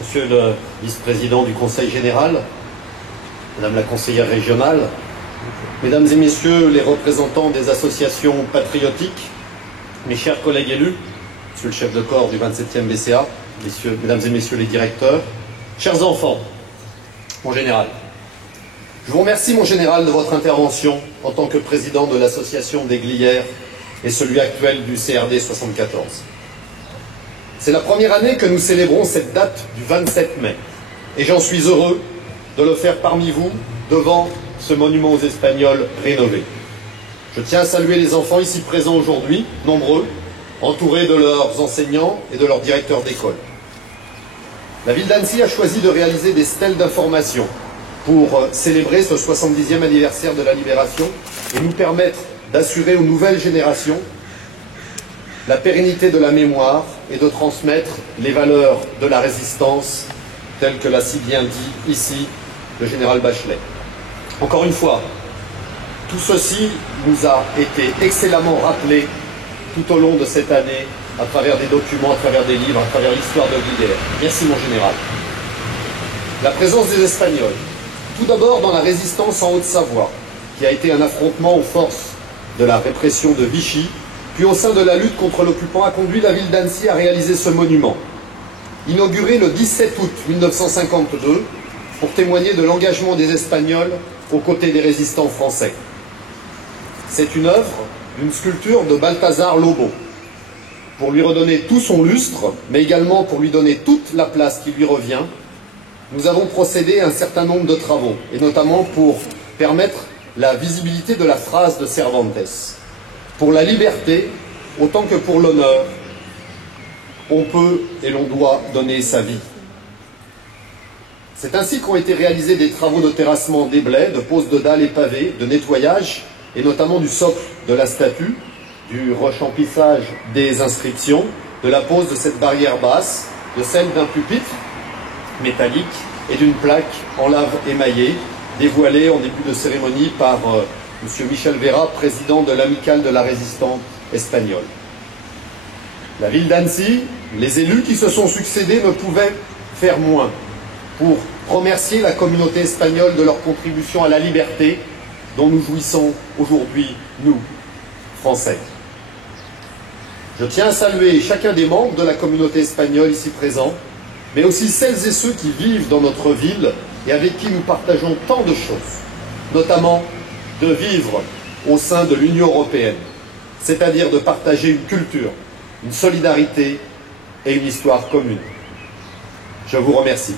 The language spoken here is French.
Monsieur le vice-président du Conseil général, Madame la conseillère régionale, Mesdames et Messieurs les représentants des associations patriotiques, mes chers collègues élus, Monsieur le chef de corps du 27e BCA, Mesdames et Messieurs les directeurs, chers enfants, mon général, je vous remercie, mon général, de votre intervention en tant que président de l'association des Glières et celui actuel du CRD 74. C'est la première année que nous célébrons cette date du 27 mai et j'en suis heureux de le faire parmi vous devant ce monument aux Espagnols rénové. Je tiens à saluer les enfants ici présents aujourd'hui, nombreux, entourés de leurs enseignants et de leurs directeurs d'école. La ville d'Annecy a choisi de réaliser des stèles d'information pour célébrer ce 70e anniversaire de la Libération et nous permettre d'assurer aux nouvelles générations la pérennité de la mémoire et de transmettre les valeurs de la résistance telles que l'a si bien dit ici le général Bachelet. Encore une fois, tout ceci nous a été excellemment rappelé tout au long de cette année à travers des documents, à travers des livres, à travers l'histoire de Glières. Merci mon général. La présence des Espagnols, tout d'abord dans la résistance en Haute-Savoie, qui a été un affrontement aux forces de la répression de Vichy, puis au sein de la lutte contre l'occupant, a conduit la ville d'Annecy à réaliser ce monument. Inauguré le 17 août 1952, pour témoigner de l'engagement des Espagnols aux côtés des résistants français. C'est une œuvre d'une sculpture de Balthazar Lobo, pour lui redonner tout son lustre, mais également pour lui donner toute la place qui lui revient. Nous avons procédé à un certain nombre de travaux, et notamment pour permettre la visibilité de la phrase de Cervantes. Pour la liberté, autant que pour l'honneur, on peut et l'on doit donner sa vie. C'est ainsi qu'ont été réalisés des travaux de terrassement des blés, de pose de dalles et pavés, de nettoyage, et notamment du socle de la statue, du rechamplissage des inscriptions, de la pose de cette barrière basse, de celle d'un pupitre métallique et d'une plaque en lave émaillée, dévoilée en début de cérémonie par M. Michel Vera, président de l'Amicale de la Résistance espagnole. La ville d'Annecy, les élus qui se sont succédés ne pouvaient faire moins pour remercier la communauté espagnole de leur contribution à la liberté dont nous jouissons aujourd'hui, nous, Français. Je tiens à saluer chacun des membres de la communauté espagnole ici présents, mais aussi celles et ceux qui vivent dans notre ville et avec qui nous partageons tant de choses, notamment de vivre au sein de l'Union européenne, c'est-à-dire de partager une culture, une solidarité et une histoire commune. Je vous remercie.